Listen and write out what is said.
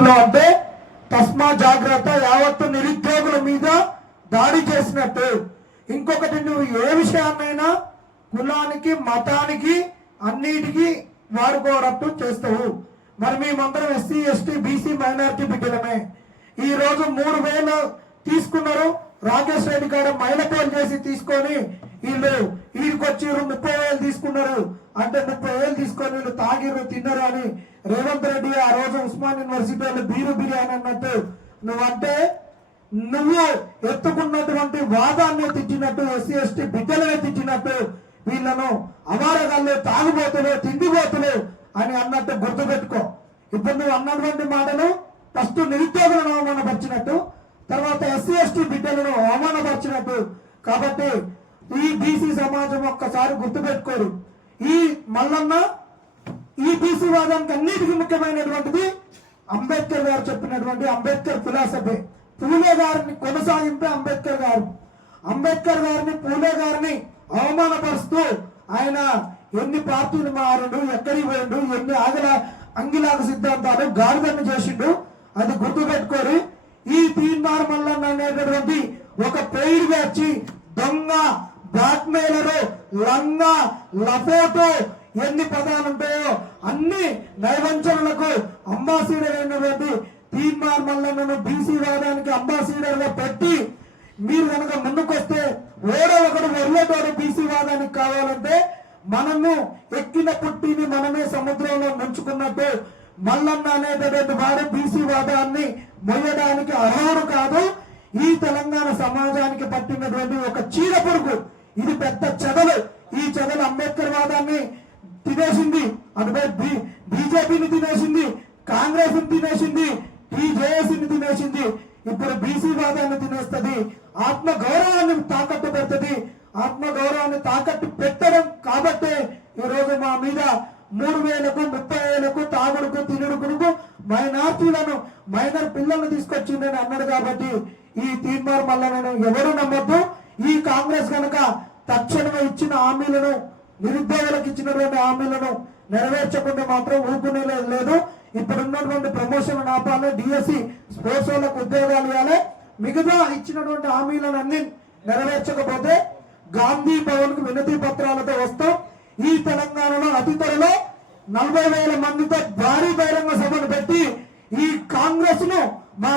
దృష్టిలో అంటే తస్మా జాగ్రత్త, యావత్తు నిరుద్యోగుల మీద దాడి చేసినట్టు. ఇంకొకటి, నువ్వు ఏ విషయాన్నైనా కులానికి మతానికి అన్నిటికీ వాడుకోవడట్టు చేస్తావు. మరి మేమందరం ఎస్సీ ఎస్టీ బీసీ మైనారిటీ బిడ్డలమే. ఈ రోజు 3,000 తీసుకున్నారు. రాకేష్ రెడ్డి గారు మైలపోలు చేసి తీసుకొని వీళ్ళు వీడికొచ్చి 30,000 తీసుకున్నారు. అంటే 30,000 తీసుకొని వీళ్ళు తాగిర్రు తిన్నారు అని రేవంత్ రెడ్డి ఆ రోజు ఉస్మాన్ యూనివర్సిటీ వాళ్ళు బీరు బిర్యానీ అన్నట్టు నువ్వంటే నువ్వు ఎత్తుకున్నటువంటి వాదాన్ని తిట్టినట్టు, ఎస్సీ ఎస్టీ బిడ్డలనే తిట్టినట్టు, వీళ్ళను అమారగాళ్ళు తాగుబోతులు తిండిపోతులు అని అన్నట్టు గుర్తుపెట్టుకో. ఇప్పుడు నువ్వు అన్నటువంటి మాటలు ఫస్ట్ నిరుద్యోగులను అవమానపరిచినట్టు, తర్వాత ఎస్సీ ఎస్టీ బిడ్డలను అవమానపరిచినట్టు. కాబట్టి ఈ బీసీ సమాజం ఒక్కసారి గుర్తుపెట్టుకోరు. ఈ మల్లన్న ఈ బీసీ వాదానికి అన్నిటికీ ముఖ్యమైనటువంటిది అంబేద్కర్ గారు చెప్పినటువంటి అంబేద్కర్ ఫిలాసఫీ. పూలే గారిని కొనసాగింపే అంబేద్కర్ గారిని పూలే గారిని అవమానపరుస్తూ ఆయన ఎన్ని పార్టీలు మారిండు, ఎక్కడికి పోయిండు, ఎన్ని అంగిలాగ సిద్ధాంతాలు గాడిదన్ని చేసిండు, అది గుర్తుపెట్టుకోరు. ఈ తీన్మార్ మల్లన్న అనేటటువంటి ఒక పేరుగా వచ్చి దొంగ, బ్లాక్మెయిలరు, లంగా, లఫోటో ఎన్ని పదాలు ఉంటాయో అన్ని నైవంచనలకు అంబాసిడర్ అయినటువంటి తీన్మార్ మల్లన్నను బీసీ వాదానికి అంబాసిడర్ గా పెట్టి మీరు కనుక ముందుకొస్తే ఒకడు వెర్లటోడు బీసీ వాదానికి కావాలంటే మనము ఎక్కిన పుట్టిని మనమే సముద్రంలో ముంచుకున్నట్టు మల్లన్న అనేటటువంటి వాడు బీసీ వాదాన్ని మొయ్యడానికి అర్హుడు కాదు. ఈ తెలంగాణ సమాజానికి పట్టినటువంటి ఒక చీడ పురుగు. ఇది పెద్ద చెదలు. ఈ చెదలు అంబేద్కర్ వాదాన్ని తినేసింది, అటుపై బీజేపీని తినేసింది, కాంగ్రెస్ ని తినేసింది, టీజేఎస్ని తినేసింది. ఇప్పుడు బీసీ వాదాన్ని తినేస్తుంది. ఆత్మ గౌరవాన్ని తాకట్టు పెడుతుంది. ఆత్మ గౌరవాన్ని తాకట్టు పెట్టడం కాబట్టే ఈరోజు మా మీద 3,000కు 30,000కు తాగుడుకు తినుడుకు మైనార్టీలను మైనర్ పిల్లలను తీసుకొచ్చిందని అన్నాడు. కాబట్టి ఈ తీన్మార్ మల్లన్నను ఎవరు నమ్మొద్దు. ఈ కాంగ్రెస్ కనుక తక్షణమే ఇచ్చిన హామీలను, నిరుద్యోగులకు ఇచ్చినటువంటి హామీలను నెరవేర్చకుండా మాత్రం ఊరుకునే లేదు. ఇప్పుడు ఉన్నటువంటి ప్రమోషన్ ఆపాలి, డిఎస్సి స్పోర్ట్స్ వాళ్ళకు ఉద్యోగాలు ఇవ్వాలి. మిగతా ఇచ్చినటువంటి హామీలను అన్ని నెరవేర్చకపోతే గాంధీ భవన్ కు వినతి పత్రాలతో వస్తాం. ఈ తెలంగాణలో అతి త్వరలో 40,000 మందితో భారీ బహిరంగ సభను పెట్టి ఈ కాంగ్రెస్ ను మా